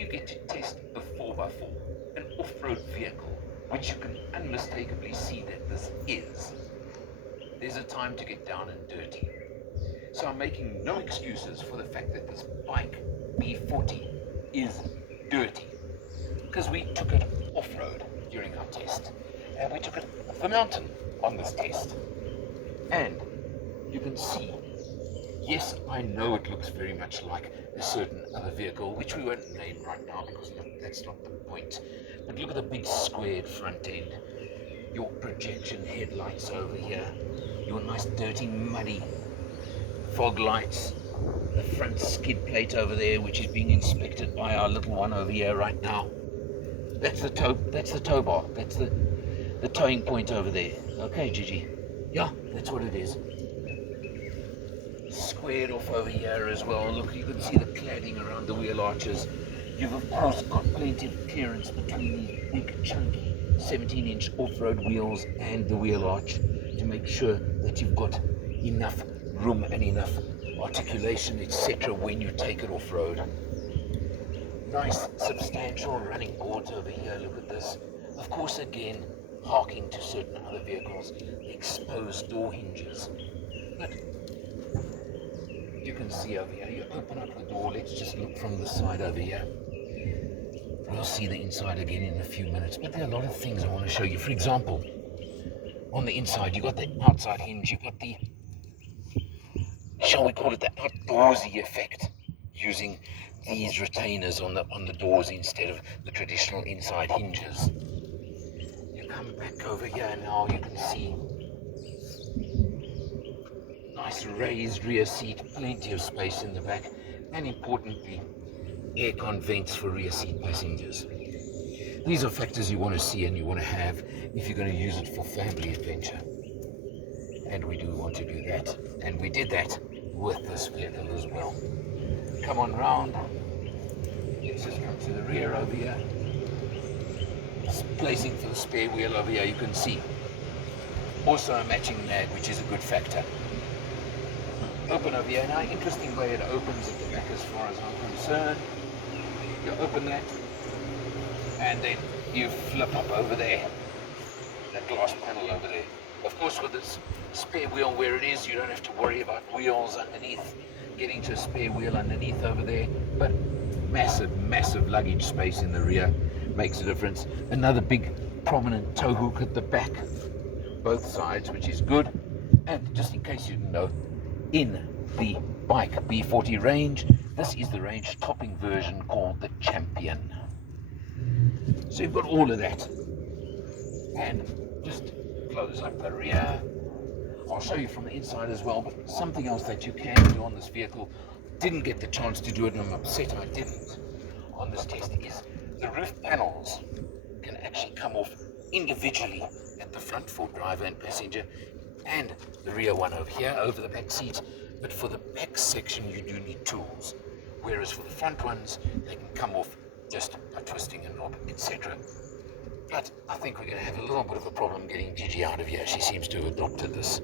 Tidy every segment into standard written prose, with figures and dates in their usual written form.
you get to test a 4x4, an off-road vehicle, which you can unmistakably see that this is, there's a time to get down and dirty. So I'm making no excuses for the fact that this BAIC B40 is dirty, because we took it off-road during our test, and we took it up the mountain on this test. And you can see, yes, I know it looks very much like a certain other vehicle, which we won't name right now because that's not the point. But look at the big squared front end, your projection headlights over here, your nice dirty muddy fog lights, the front skid plate over there, which is being inspected by our little one over here right now. That's the tow bar. That's the towing point over there. Okay, Gigi. Yeah, that's what it is. Squared off over here as well. Look, you can see the cladding around the wheel arches. You've of course got plenty of clearance between these big chunky 17-inch off-road wheels and the wheel arch to make sure that you've got enough room and enough articulation, etc. when you take it off-road. Nice substantial running boards over here. Look at this. Of course, again, harking to certain other vehicles, the exposed door hinges. But you can see over here, you open up the door, let's just look from the side over here. We'll see the inside again in a few minutes, but there are a lot of things I want to show you. For example, on the inside, you've got the outside hinge, you've got the, shall we call it the outdoorsy effect, using these retainers on the doors instead of the traditional inside hinges. You come back over here now, you can see nice raised rear seat, plenty of space in the back, and importantly, aircon vents for rear seat passengers. These are factors you want to see and you want to have if you're going to use it for family adventure. And we do want to do that. And we did that with this vehicle as well. Come on round. Let's just come to the rear over here. Placing for the spare wheel over here, you can see. Also a matching mag, which is a good factor. Open over here. Now, interesting way it opens at the back as far as I'm concerned. You open that, and then you flip up over there, that glass panel over there. Of course, with this spare wheel where it is, you don't have to worry about wheels underneath, getting to a spare wheel underneath over there, but massive luggage space in the rear makes a difference. Another big prominent tow hook at the back, both sides, which is good. And just in case you didn't know, in the BAIC B40 range, this is the range topping version called the Champion. So you've got all of that. And just close up the rear. I'll show you from the inside as well, but something else that you can do on this vehicle, didn't get the chance to do it and I'm upset I didn't on this test, is the roof panels can actually come off individually at the front for driver and passenger, and the rear one over here over the back seat. But for the back section you do need tools, whereas for the front ones they can come off just by twisting a knob, etc. But I think we're going to have a little bit of a problem getting Gigi out of here. She seems to have adopted this.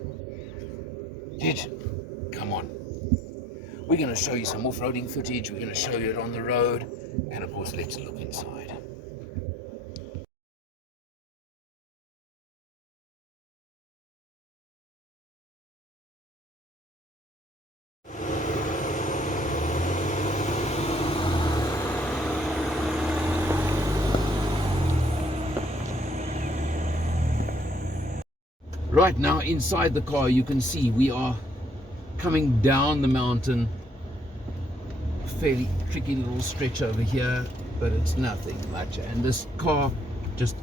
Gigi, come on. We're going to show you some off-roading footage, we're going to show you it on the road, and of course let's look inside. Right now, inside the car, you can see we are coming down the mountain. A fairly tricky little stretch over here, but it's nothing much. And this car just,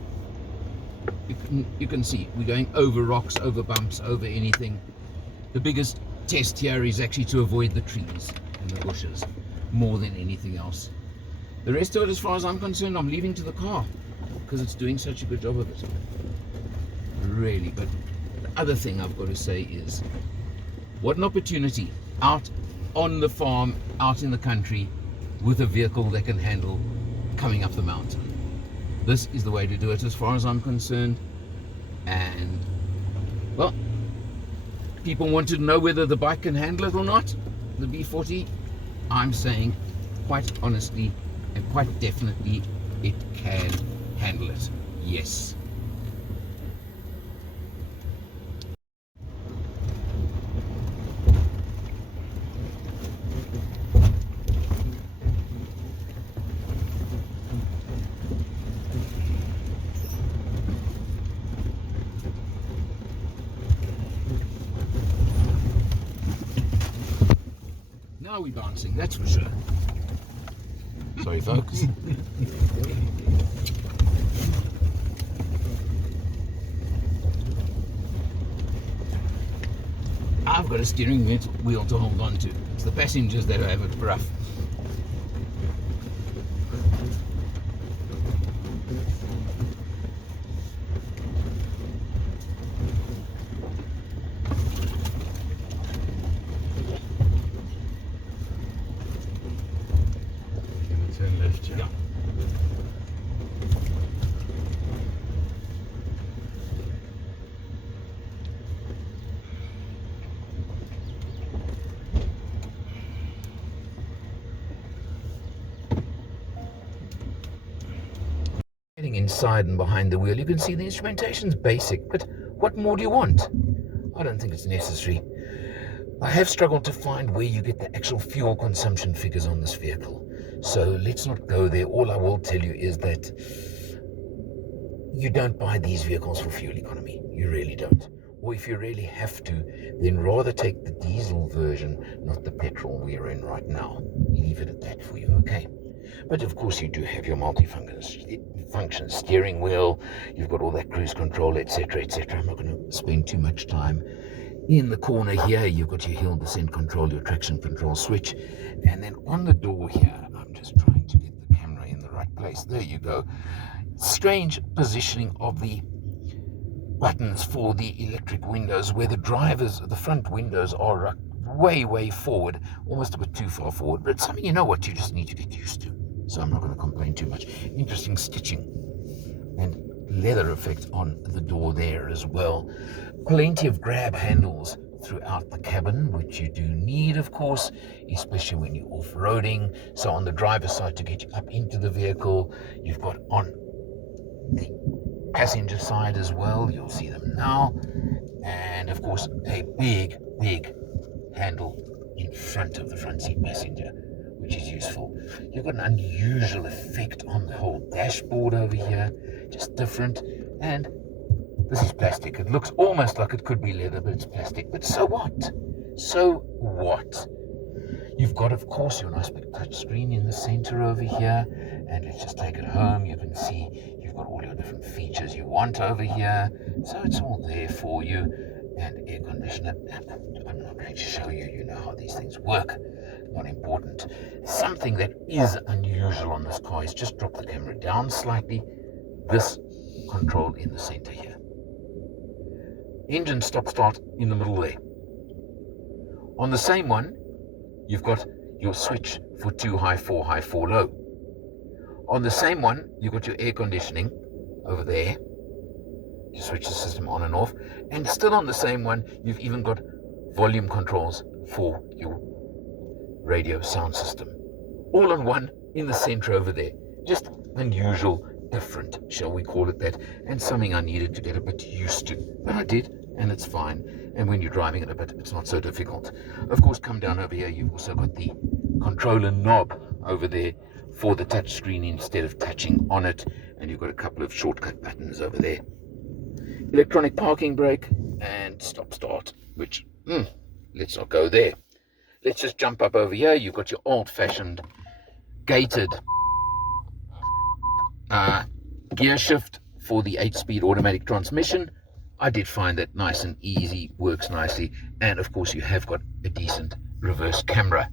you can see, we're going over rocks, over bumps, over anything. The biggest test here is actually to avoid the trees and the bushes more than anything else. The rest of it, as far as I'm concerned, I'm leaving to the car because it's doing such a good job of it. Really. But the other thing I've got to say is, what an opportunity out on the farm, out in the country, with a vehicle that can handle coming up the mountain. This is the way to do it as far as I'm concerned. And well, people wanted to know whether the bike can handle it or not, the B40. I'm saying quite honestly, and quite definitely it can handle it. Yes. Now we're bouncing, that's for sure. Sorry, folks. I've got a steering wheel to hold on to. It's the passengers that have it rough. Turn left, yeah. Getting inside and behind the wheel, you can see the instrumentation's basic, but what more do you want? I don't think it's necessary. I have struggled to find where you get the actual fuel consumption figures on this vehicle. So let's not go there. All I will tell you is that you don't buy these vehicles for fuel economy. You really don't. Or if you really have to, then rather take the diesel version, not the petrol we're in right now. Leave it at that for you, okay? But of course you do have your multi-function steering wheel. You've got all that cruise control, etc., etc. I'm not going to spend too much time. In the corner here, you've got your hill descent control, your traction control switch. And then on the door here, I'm just trying to get the camera in the right place. There you go. Strange positioning of the buttons for the electric windows, where the front windows are way forward, almost a bit too far forward. But it's something, you know what, you just need to get used to. So I'm not going to complain too much. Interesting stitching and leather effect on the door there as well. Plenty of grab handles throughout the cabin, which you do need, of course, especially when you're off-roading. So on the driver's side, to get you up into the vehicle, you've got on the passenger side as well, you'll see them now, and of course a big handle in front of the front seat passenger, which is useful. You've got an unusual effect on the whole dashboard over here, just different. And this is plastic. It looks almost like it could be leather, but it's plastic. But so what? So what? You've got, of course, your nice big touch screen in the center over here. And let's just take it home. You can see you've got all your different features you want over here. So it's all there for you. And air conditioner. I'm not going to show you. You know how these things work. Not important. Something that is unusual on this car is just drop the camera down slightly. This control in the center here. Engine stop-start in the middle there. On the same one, you've got your switch for 2 high, 4 high, 4 low. On the same one, you've got your air conditioning over there. You switch the system on and off. And still on the same one, you've even got volume controls for your radio sound system. All on one in the center over there. Just unusual, different, shall we call it that, and something I needed to get a bit used to. But I did, and it's fine. And when you're driving it a bit, it's not so difficult. Of course, come down over here, you've also got the controller knob over there for the touch screen instead of touching on it. And you've got a couple of shortcut buttons over there. Electronic parking brake and stop start, which, let's not go there. Let's just jump up over here. You've got your old-fashioned gated gear shift for the 8-speed automatic transmission. I did find that nice and easy, works nicely. And of course, you have got a decent reverse camera.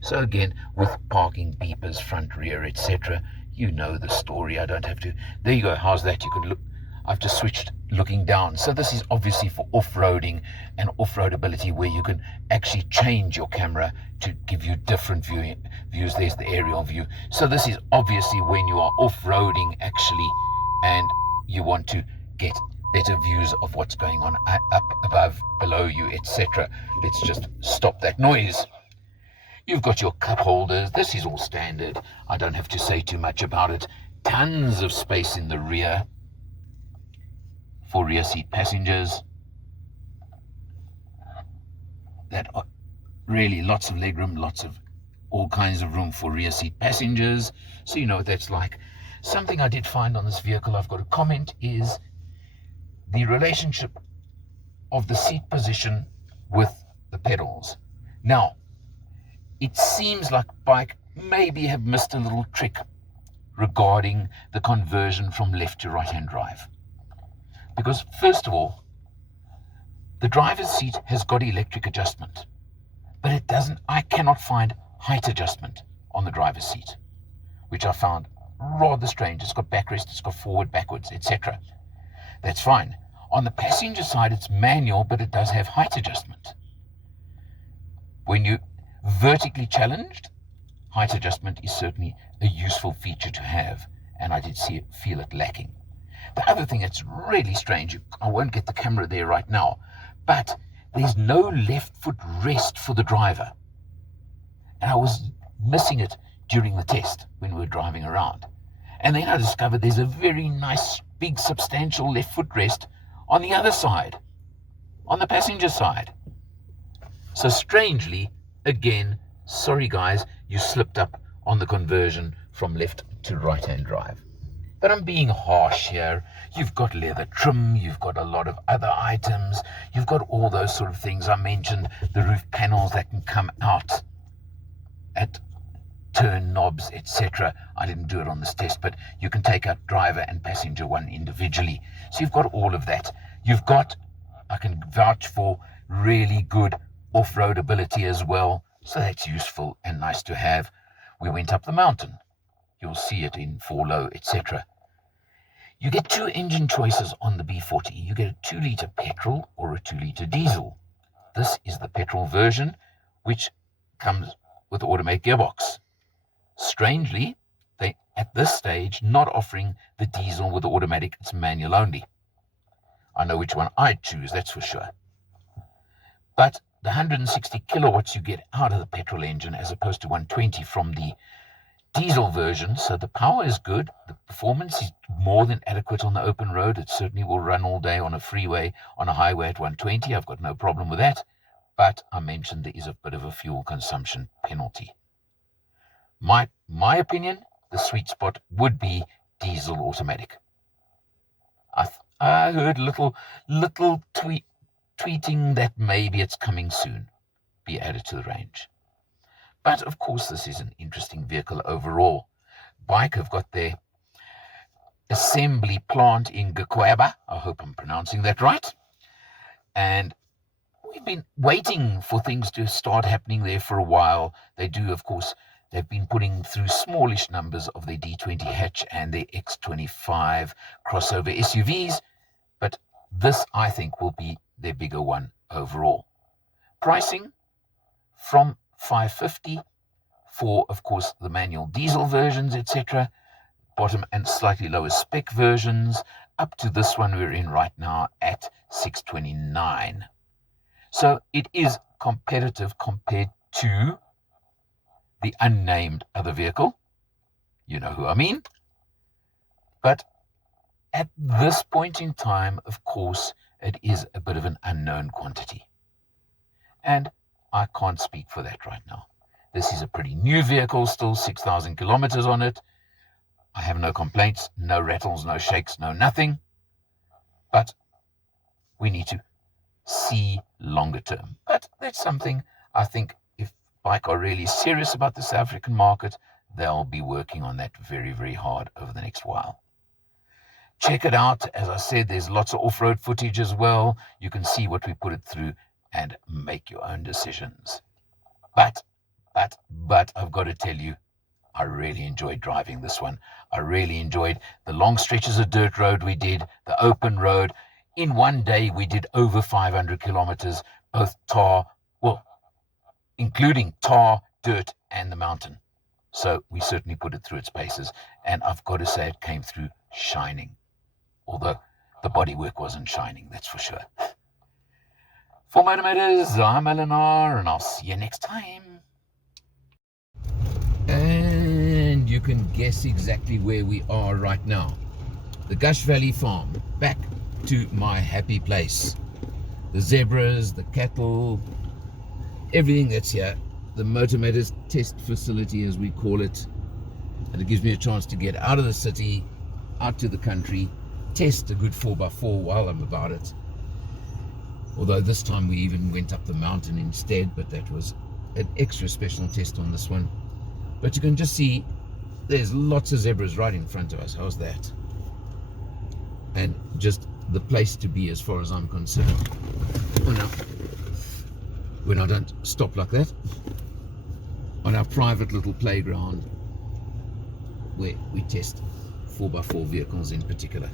So again, with parking beepers, front, rear, etc., you know the story. I don't have to. There you go. How's that? You can look. I've just switched looking down. So this is obviously for off-roading and off-roadability, where you can actually change your camera to give you different views. There's the aerial view. So this is obviously when you are off-roading actually, and you want to get better views of what's going on up, above, below you, etc. Let's just stop that noise. You've got your cup holders. This is all standard. I don't have to say too much about it. Tons of space in the rear for rear seat passengers. That are really lots of legroom, lots of all kinds of room for rear seat passengers. So you know what that's like. Something I did find on this vehicle I've got to comment is the relationship of the seat position with the pedals. Now, it seems like BAIC maybe have missed a little trick regarding the conversion from left to right-hand drive. Because first of all, the driver's seat has got electric adjustment, but it doesn't, I cannot find height adjustment on the driver's seat, which I found rather strange. It's got backrest, it's got forward, backwards, etc. That's fine. On the passenger side, it's manual, but it does have height adjustment. When you vertically challenged, height adjustment is certainly a useful feature to have, and I did feel it lacking. The other thing that's really strange, I won't get the camera there right now, but there's no left foot rest for the driver. And I was missing it during the test when we were driving around. And then I discovered there's a very nice, big, substantial left foot rest on the other side, on the passenger side. So strangely, again, sorry guys, you slipped up on the conversion from left to right-hand drive. But I'm being harsh here. You've got leather trim, you've got a lot of other items, you've got all those sort of things. I mentioned the roof panels that can come out at turn knobs, etc. I didn't do it on this test, but you can take out driver and passenger one individually. So you've got all of that. You've got, I can vouch for, really good off-road ability as well. So that's useful and nice to have. We went up the mountain. You'll see it in 4-low, etc. You get two engine choices on the B40. You get a 2-litre petrol or a 2-litre diesel. This is the petrol version, which comes with the automatic gearbox. Strangely, they, at this stage, not offering the diesel with the automatic. It's manual only. I know which one I'd choose, that's for sure. But the 160 kilowatts you get out of the petrol engine as opposed to 120 from the diesel version, so the power is good, the performance is more than adequate on the open road. It certainly will run all day on a freeway, on a highway at 120. I've got no problem with that. But I mentioned there is a bit of a fuel consumption penalty. My opinion, the sweet spot would be diesel automatic. I heard little tweeting that maybe it's coming soon, be added to the range. But of course, this is an interesting vehicle overall. BAIC have got their assembly plant in Gqeberha. I hope I'm pronouncing that right. And we've been waiting for things to start happening there for a while. They do, of course, they've been putting through smallish numbers of their D20 hatch and their X25 crossover SUVs. But this, I think, will be their bigger one overall. Pricing from 550 for, of course, the manual diesel versions, etc. Bottom and slightly lower spec versions, up to this one we're in right now at 629. So it is competitive compared to the unnamed other vehicle. You know who I mean. But at this point in time, of course, it is a bit of an unknown quantity. And I can't speak for that right now. This is a pretty new vehicle, still 6,000 kilometers on it. I have no complaints, no rattles, no shakes, no nothing. But we need to see longer term. But that's something I think if BAIC are really serious about the South African market, they'll be working on that very, very hard over the next while. Check it out. As I said, there's lots of off-road footage as well. You can see what we put it through and make your own decisions. But I've got to tell you, I really enjoyed driving this one. I really enjoyed the long stretches of dirt road we did, the open road. In one day, we did over 500 kilometers, both tar, well, including tar, dirt, and the mountain. So we certainly put it through its paces. And I've got to say it came through shining. Although the bodywork wasn't shining, that's for sure. For Motivators, I'm Eleanor, and I'll see you next time. you can guess exactly where we are right now. The Gush Valley Farm, back to my happy place. The zebras, the cattle, everything that's here. The motor test facility, as we call it. And it gives me a chance to get out of the city, out to the country, test a good 4x4 while I'm about it. Although this time we even went up the mountain instead, but that was an extra special test on this one. But you can just see there's lots of zebras right in front of us. How's that? And just the place to be as far as I'm concerned. Oh no, when I don't stop like that, on our private little playground where we test 4x4 vehicles in particular.